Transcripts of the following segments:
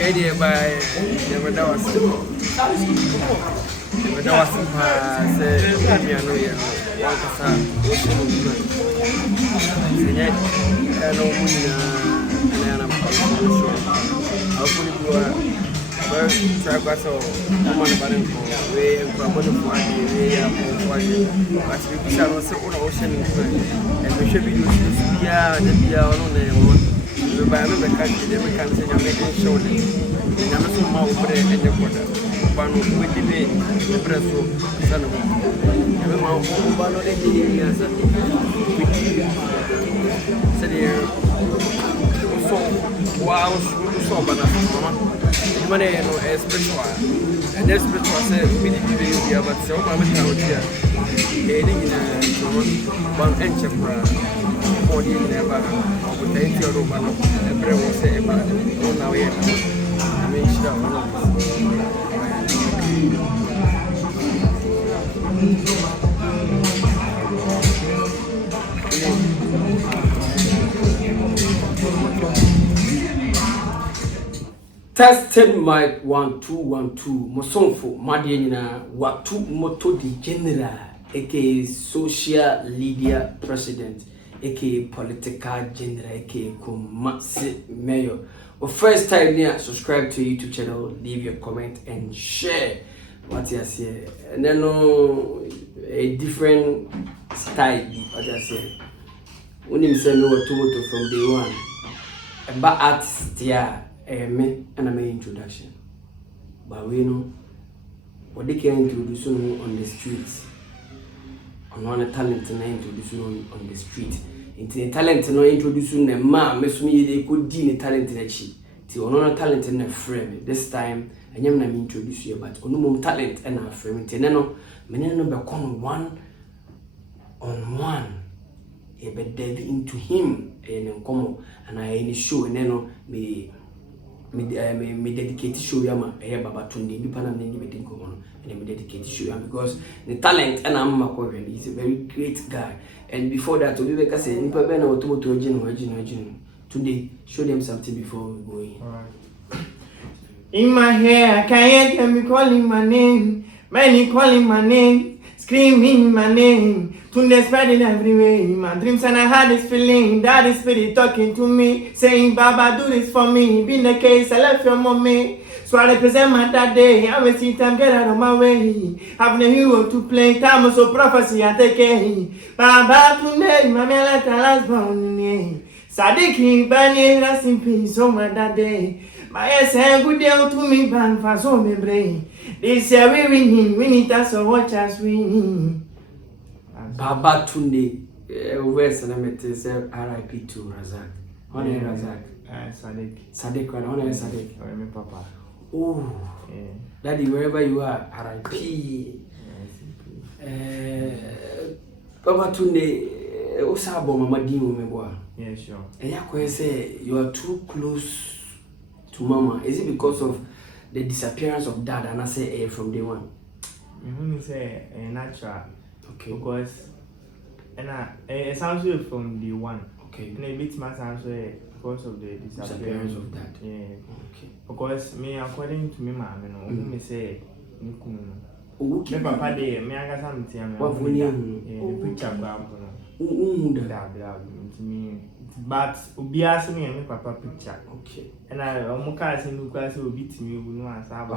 idea by never was say you know one person no well, try to go woman barren we from one of but we shall also on ocean and we should be used to be on the by the country, every country, and making sure that I'm so more bread and your water. One with the press of son of every mouth, one of the years. Said here, so wow, so but money no spiritual. And this spiritual said, we didn't give you, but so much out here. Heading in a one inch for the never of the 80 room and every one say about it. Oh, now yet. I mean, she don't know. Tested mic 1 2 1 2 Mosonfo Madienina Watu Moto di General aka social media president aka political general aka Kumasi mayor. Well, first time here, subscribe to YouTube channel, leave your comment and share what you say. And then a different style what you say. When you say no tomato from day one, about artist here. Me and I made introduction. But we know what they can introduce on the streets. On one talent and introduce on the street. Into the talent no introducing the man, Miss me they could deal the talent in a cheap. Till on talent in a frame. This time I am not introduce you, but on no talent and a frame. Teneno, many number come one on one. A bed delve into him and come and I any show and then me dedicate show yama baba tunde nipa na nni be dinko no and me dedicate show yama because the talent and am makowe he's a very great guy and before that we be say nipa be na otomoto agino today show them something before we go in. All right. In my hair I can't hear me calling my name, many calling my name, screaming my name. Tunde spreading everywhere in my dreams and I had this feeling that the spirit talking to me, saying Baba do this for me, being the case I left your mommy. So I represent my daddy, I will see time get out of my way. Having a hero to play, time was so prophecy I take it. Baba Tunde, mommy let her last born in Sadiki, Bani, rest in peace, oh my daddy. My ass and good deal to me, ban for so me brain. This year we winning, that's so watch us winning. Baba Tunde, where's the name? Say RIP to Razak. Honey Razak. Sadiq, honey Sadiq. My papa. Oh, yeah. Daddy, wherever you are, RIP. Baba Tunde, Osabo Mama Dino Meboa. Yeah, sure. And say you are too close to Mama. Is it because of the disappearance of Dad and I say from day one? You say natural. Okay. Because it sounds good from the one. Okay. And a bit my sounds because of the disappearance of that. Yeah. Okay. Because me according to me, man, me say okay. Me papa de me aga something. What for you? The picture me. But obiase me papa picture. Okay. And I omuka say no kwase obi timi obu no asaba.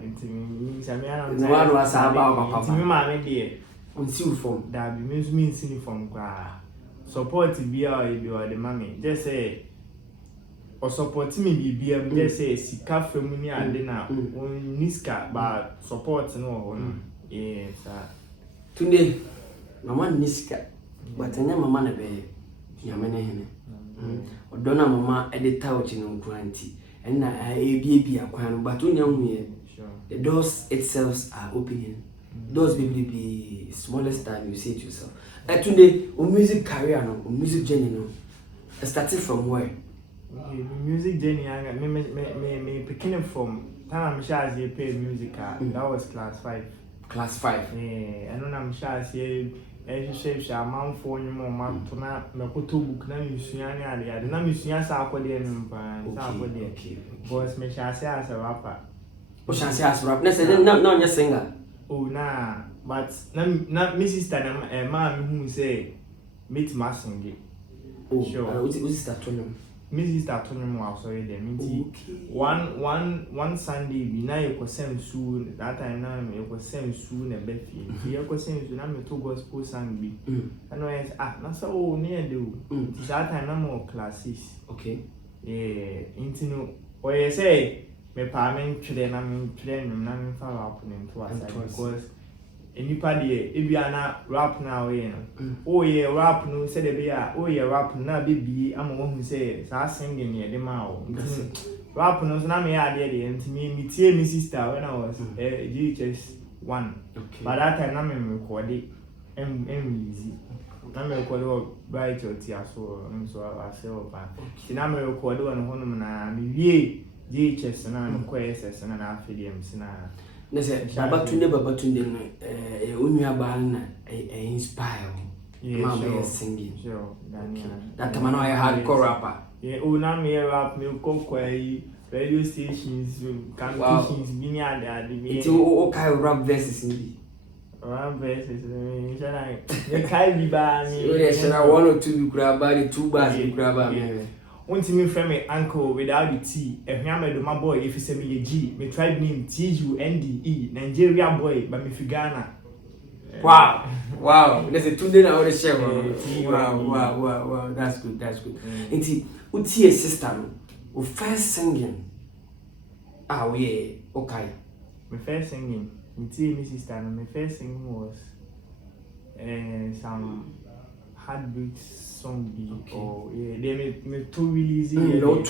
Me say me ana no one asaba papa. Me ma me de on see from that be me see from kwa support be or the mommy just say or support me be just say sika fam ni ade na on niska but support no yes Tunde mama niska but anya mama na be yamene hene odona mama edita ochi no kwanti and na ebi akwan but onya hu ye the doors itself are opening. Those people be smallest time you say to yourself. Today, music career no, music journey no. Started from where? Music journey me picking up from time I'm sure as you play music that was class 5. Class 5. Yeah, I know I'm sure as you shape man for you more man to na makoto book na misua ne ade na misua sa akode no mpa sa akode boss me shall say as a rapper o chance as rap na say na onye singer oh na but na my sister na ma me hu say meet ma sing oh sure we start to know my sister to me mo so there mean one Sunday bi na you send su that time na me you send su na be fie you send su na me to gospel song bi and I na so near do that time na mo classes okay into no or you say me pa me twede na me twede na me fa rap into aside because anybody if you are not rap now oh yeah rap no say the be oh yeah rap na baby am who say sa singing here the ma rap no so na me ya there and me tie me sister when I was GHS 1 by that time na me record it easy na me record bright or tia so I say opa na me record one hono na me wie GHS na no SS na afidiem na Nese Babatunde no onua ba na inspire ma be singing sure that time no hardcore rapper na me rap me kokoi radio stations competitions bini ade it o kai rap verses ndi rap verses me shana me kai bi ba ni o shana one or two bi kura ba the two bars bi kura ba me won't me friend me uncle without the T. If me do my boy, if you say me a G, me tribe name TUNDE, Nigeria boy, but me Ghana. Wow. There's a 2 day now on the share. Wow. That's good. And see, uti a sister, who first singing. We okay. My first singing, my sister, my first singing was some heartbeat song be or they me too release me no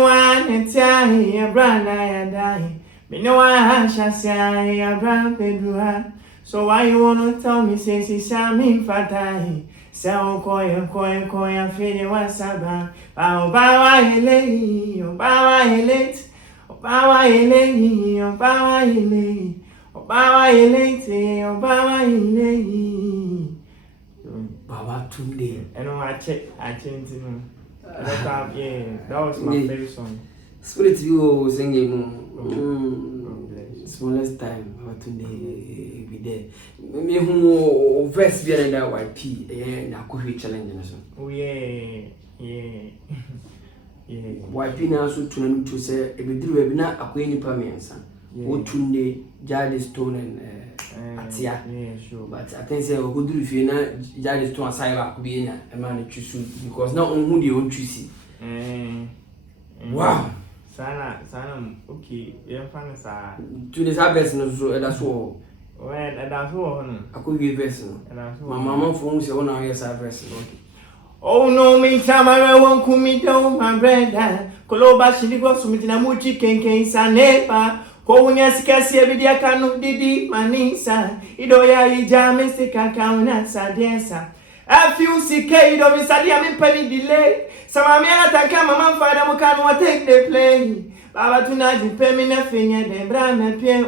one tie ya brand I die me no one shall say ya brand pedua so why you wanna tell me say she me fatai so koya feel wasaba ba ele Babatunde. I changed that was my favorite song. Spirit you singing smallest time Babatunde be there. Me who verse be that YP na ko challenge na so. Oh yeah. YP na so tunu to say e be duru na akoye nipa mensa. Otunde Jade Stone and Atia. Yeah, sure. But I think say we go do if you na Jade Stone aside back be na e man choose because now on who dey on choose. Wow. Sana okay. You fan sa. To this harvest no so that's all. Well, that's all no. Akoye verse no. My mama phone say one hour harvest no. Oh no, me tamara won't come me down my brother. Koloba shiligo sumitina muchi kenken sanepa. Ko unya sikasi ebidia kanu didi manisa. Idoya ijame sika kauna sadesa. Afiu sike ido misadia mimpeni delay. Sama miana tanka mama fada mukanu wa take the play. Baba tunaji pemi na finya de bra me pie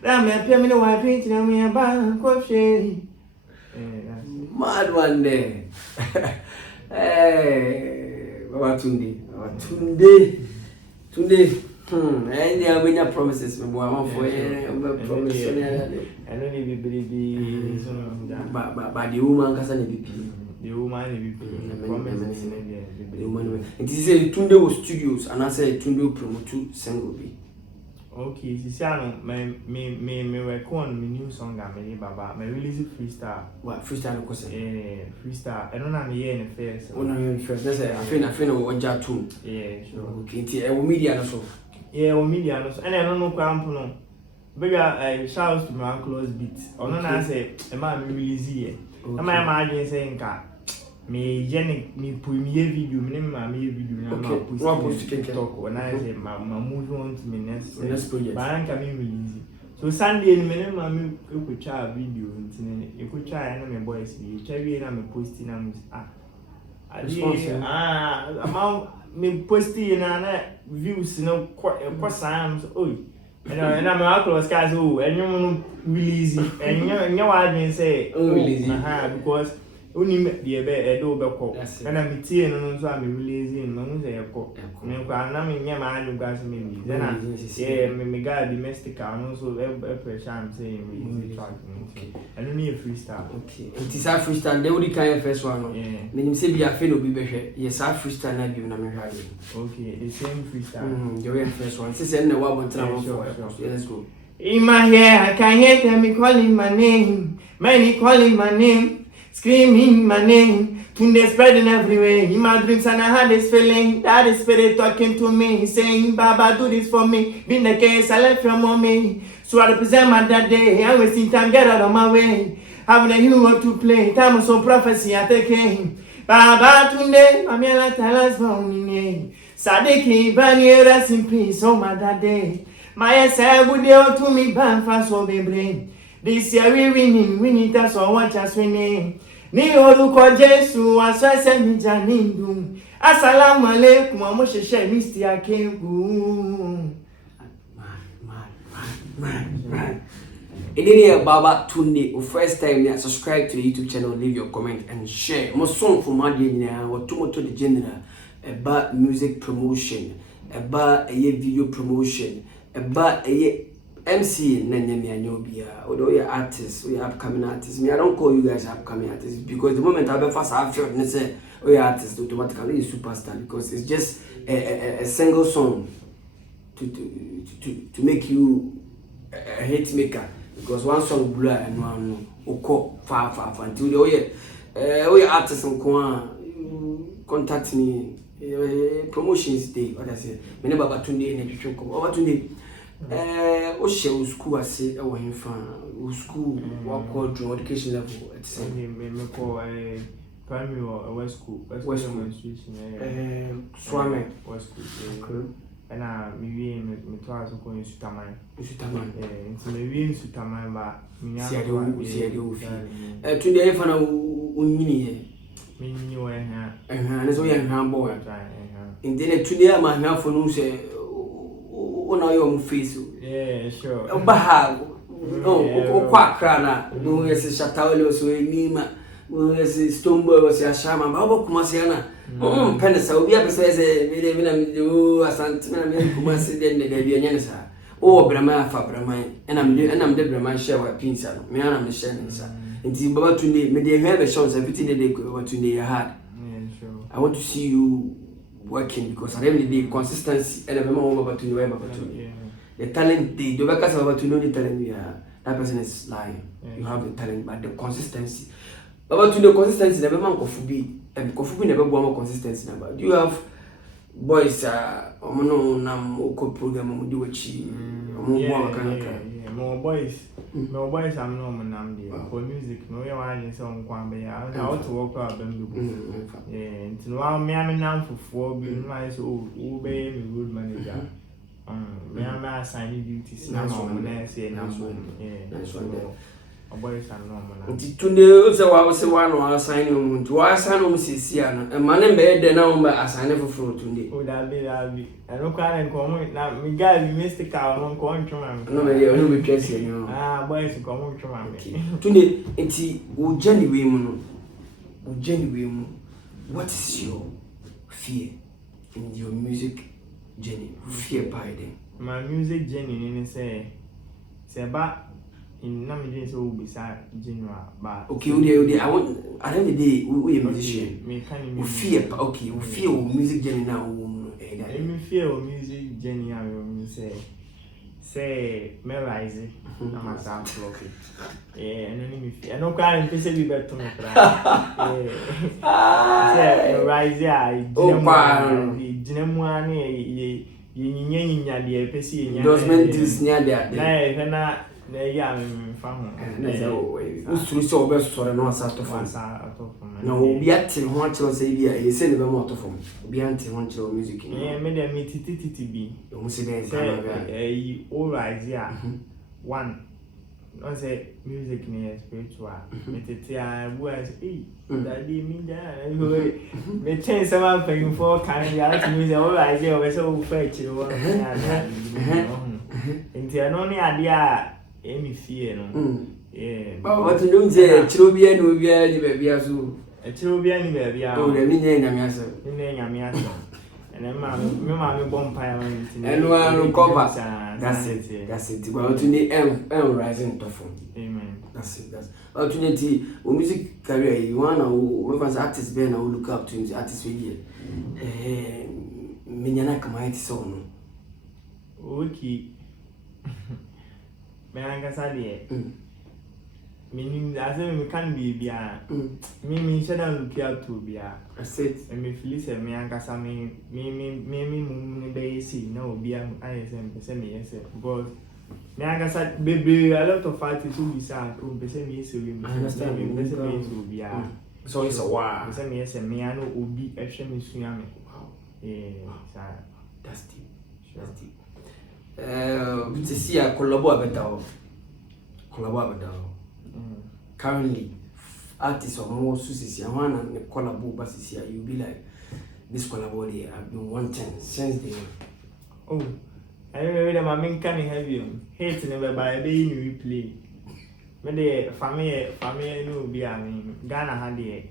bra me pie mi no wa twinchi na mi ba ko she. Mad one day. Hey, Babatunde. And they are winning promises. Me boy, I'm for promise. I know they be but the woman can say the woman promises. The woman. It is a Tunde was studios, and I said Tunde promote single be. Okay, Sisiano, me work on my new song. I'm Baba. Me release freestyle. What freestyle? Because freestyle. I don't know me here in the first. Oh no, in first. That's I feel what you too. Yeah, sure. Okay, it's media also. Yeah, media also. And I don't know what no. Bigger shout out to my close beat. Or no, I say, am I release here? Am I imagine saying car? Me put me a video, me video. Okay, TikTok. When I say my move on to my next project. But I can release. So Sunday, me could try a video. You could try and my boys. You try and I'm posting. I'm me posting and views. Quite some. Oh, And I'm out of guys who and you release and you are say release because only the bed do beko and I'm tea and so I'm releasing no say eko me kwa na me nya ma adu gas me bi then me guy domestic and also pressure I'm saying we track and only a freestyle okay it is a freestyle they would kind of first one me nim say bi afa no bi behwe yes a freestyle na bi na me hwade okay the same freestyle the very first one say na wa bontra let's go. In my hair, I can hear them calling my name. Many calling my name, screaming my name. Tunde spreading everywhere. In my dreams, and I had this feeling that the spirit talking to me, saying, Baba, do this for me. Been the case, I left your mommy. So I represent my daddy. I'm wasting time, get out of my way. Having a hero to play. Time of some prophecy, I take him. Baba Tunde, Mamiela tell us from me. Sadiki, Bani, rest in peace, oh my daddy. My say would you to me ban fast for the brain. This year we need us or watch us winning. Ni oruko Jesu aso ese mi janindu. Assalamu alaikum mo se se misti akenku. Man. Ini Baba Tunde, first time you subscribe to the YouTube channel, leave your comment and share. Mo song for Madie nyina wo to the general about music promotion, about a video promotion. But MC Nanyami Anyobia, although you're artists, we upcoming artists. Me, I don't call you guys upcoming artists because the moment I first have short and say, oh, you're artists, automatically you're superstar because it's just a single song to make you a hit maker. Because one song blur and one oko far until the oh, artists and contact me. Promotions day, what I say. Me never Babatunde and Pichoko. Babatunde, o share school ase e wo hemfa school what called education level at say me call primary or west school Swame west school and me try so ko Sutaman nti me wi Sutaman ba me ya do tunde e fa na onyini ye me nyi wo ha na so ye ha boy nti tunde ama ha fo no se ona yo face sure baha kwa krana no ese shatawele so enima no ese stombo so ashama baba kuma se na penesa obi abese ese vile na asante na me kuma se de ne bia nyane sa brama afa brama na me de brama share wa pinsa no me ana me share ne sa nti baba tunde me de hwe be show 17 day baba tunde ya hard sure I want to see you working because at the end of the day consistency and the talent the because about to know the talent that person is lying. You have the talent but the consistency about to the consistency never man kofubi and kofubi never go consistency number. Do you have boys no nam oko program do wachi more boys no boys I'm no man for music no you want song kwambe ya how to work out them nti no me am nam fufuo bi no I say o be me road manager me am assign duties na mo na say na so boys I'm no man nti tunde say wa say wa no assign no nti wa assign no sisi ana ma na be de na mo assign fufuo tunde o da bi I don't cry and come na me guy be mystical no ko ntwama no me no be twese no boys come ntwama tunde nti wo journey we mu what is your fear in your music journey fear by them my music journey ni say ba in na me dey so be sa general ba okay we I want at the end of the day we a musician me can we fear okay we fear music journey now me fear music journey I say me rise na ma sound floppy and me fear no cry and say we better me cry say rise dinemu ani nyinya de pesi nya endorsement deals nya de na ya me fa ho na say o suru se o be sore no asa to fam na obi ate ho akero say bia e se ne be mo to fam obi ante ho akero music ni me de me titi bi o mo se be all idea one no say music ni spiritual me tete a bu as daddy me da me change some thing for can ya music all idea we so fetch you Nti ano ne ade a emi fie no. But you don't say Chirobia no bia ni bia so. Chirobia ni bia. Oh, le ni nyame ase. Ni nyame ase. And then me bomb pie man. And one cover. That's it. But to need rising to phone. Amen. That's it. Opportunity music career you wanna who as artist be na look up to him artist we menyana kama iti so no. Okay. Me angasa de. Meaning as me can be bia. Me shada look up to bia. That's it. And me feel say me angasa me be see na obi am ISM say me yes because me angasa baby a lot of artists who be sad to be say me yes we understand me say me yes bia. So it's a wow. Say me yes me ano obi ehwe me sua me. Wow. That's deep. That's deep. To see a collaborate currently artists or more success one and collabo basis here you be like this collabo here I've been wanting since day. Oh, I remember that my main can have you hate never by a day you replay. But the family no be I mean Ghana had the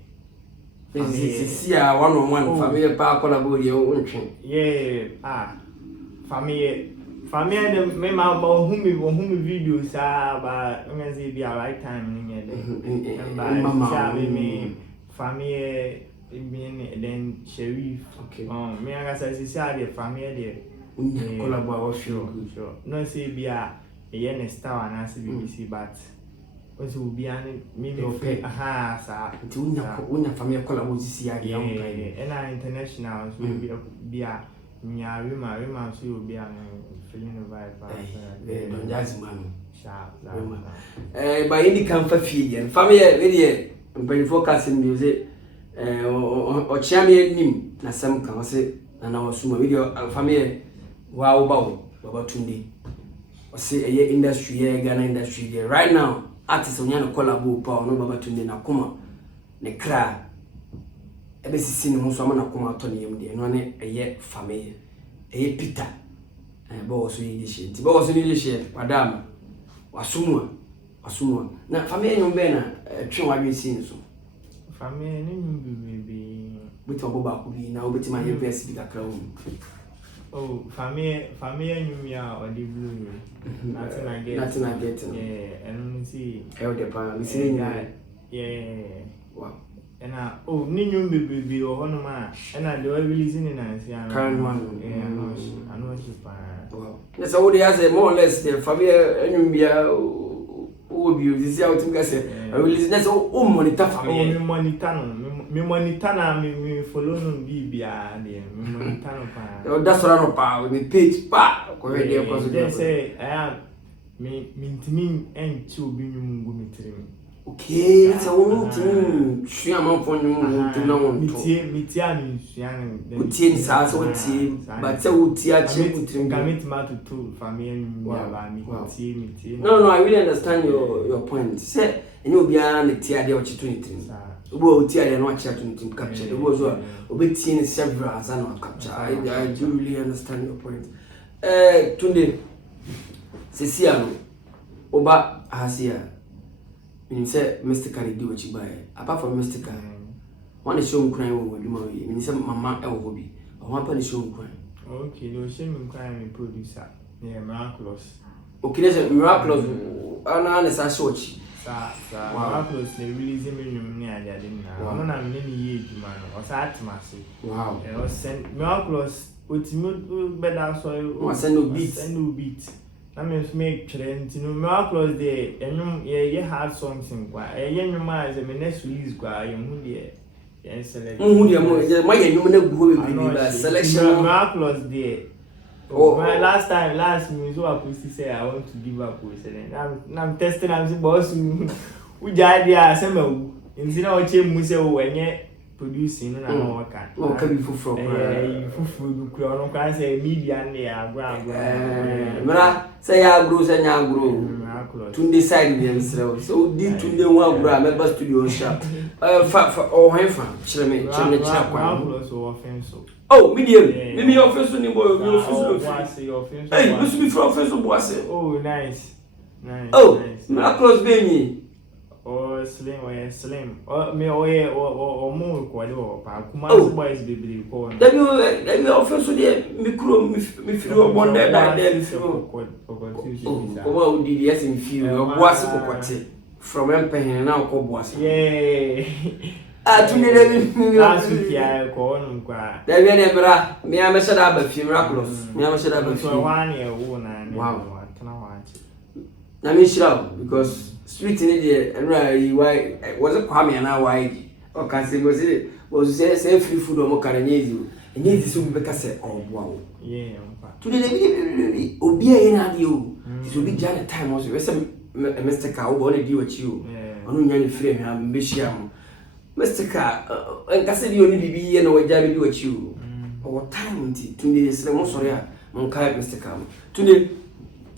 see a one-on-one family pa collabo your own train. Yeah, family me ma ba hu me videos ba me say be a right time ni me mama me family me then Sherif okay me anga say the family there collabo sure no say be a yen star na say BBC but also be an me okay sa unya family collabo this year and international so be a Rima so you be feeling the vibe. Don't just man. Sharp. By any comfort feed family really when focusing music or champion nim na some can say na wasuma video family wow baba tunde or say a industry Ghana industry there right now artists on yana collabo pa no baba tunde na kuma ne kra ebe sisi ni muso ama na kuma to ne yemde no ne eye family eye Peter bo so yi dishi ti bo so ni dishi madam wasumwa na family nyombe na twen wa dwesi ni so family ni nyumbi buti obo ba ku bi na obeti ma ye verse bi kakra wo oh family nyumbi a odi blue nothing I get yeah and see hell the pa we see yeah wow and oh ni nyumbi bi ohono ma and they were releasing na nsia current one yeah I know she pa wow yes so they has more or less the family nyumbi who be this out to say release that's all monitor family me monitor na me follow no bibia de me monitor no pa that's what I know pa me page pa ko we dey cause they say I am me ntimi enti obi nwum ngu metrim okay so one thing shia man for nwum to na won to miti ani shia ni utie ni sa so utie but say utie a che utrim gamit ma to family ya ba miti no I really understand your point say any obi ara na tie ade o che 23 obo utie ade no a che 23 capture obo so obi tie ni several as an capture I do really understand your point tunde sesiano oba hasia mean say mystically do what you buy apart from mystical one is show crying when you marry mean say mama e wo bi one person show crying okay no show me crying me producer yeah miraculous okay there's miraculous ana na sa shochi miraculous they release me nyum ni ade na no na me ni ye eduma no o sa atmase wow e o send miraculous otimo better so o send no beat I mean make trend no miraculous dey enum ye hard songs kwa ye nyum as me next release kwa ye hu dey ye select hu dey mo ye nyum na gu be selection miraculous dey my last me so I post say I want to give up with it now I'm testing I'm say boss who jadi a say me nti na o che mu say o enye producing no na work at. No can be full Fufu kura no kan say media ne agro. Mara say agro say nya agro. Tunde side dem so di tunde wa agro member studio sharp. Fa o henfa chire me chire kwa. Oh, medium. Me office ni boy, me office. Hey, you be from office boase. Oh, nice. Oh, na close be Oh, slim. Oh, me more quality pa. Kuma boys be ko. Dabi office dey me kuro me firi one day that day firi. Oh, ko we did yes in feel. Boase ko kwate. From empen na ko boase. Yeah. Tunde Dabi last week ya ko on kwa. Dabi na bra, me am shada ba fi miraculous. Me am shada ba fi. So one year wo na. Wow. Kana wachi. Na me shira because street in there why was it Kwame na why o can say was say free food o mo karanyezi enyezi so be ka say oh wow yeah today dey obi e na dey o so be jana time also we say Mr. Ka o dey with you onu nya ni free me am be shia mo Mr. Ka en ka say dey oni bibi ye na waja be dey with you o time nti today say mo sorry a mo kai Mr. Ka today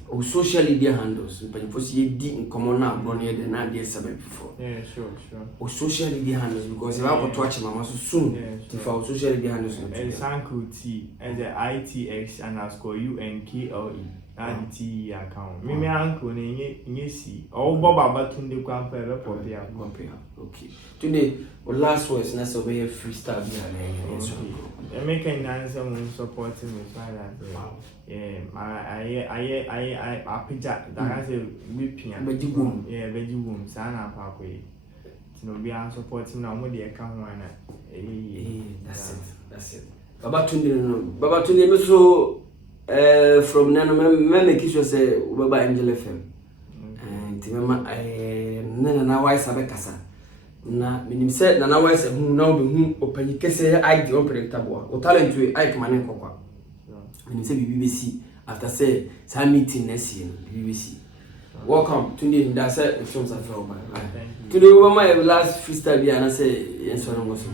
or social media handles, but you see deep in common now, Bonnie, than I did before. Yeah, sure. Or social media handles because if I want to watch my so soon, if our social media handles, and Sanko T and the ITX and I score UNKLE and T account. Mimi uncle, and see all Boba Batun de compare. Okay. Today, or last words, and that's a way freestyle. American answer supporting me like that. Wow. Yeah, I picture that has a whipping. Veggie boom. Yeah, veggie boom. Sana pathway. To be supporting now, what the account one. That's it. Baba Tunde, so from Nano, make it say Baba Angel FM. And Nana, now I sabe casa. Na minim se na wise hu na obehu opanyi kese ai di unpredictable o talent we ai kemane kokwa minim se BBC after say some meeting next year BBC welcome today that say films are for by today we my last freestyle bi ana say yes one go so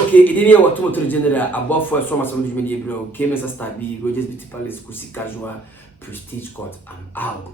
okay it didn't what to general above for so much media bro came as a star B Rogers Beauty Palace Kusi Casual Prestige Court I'm out.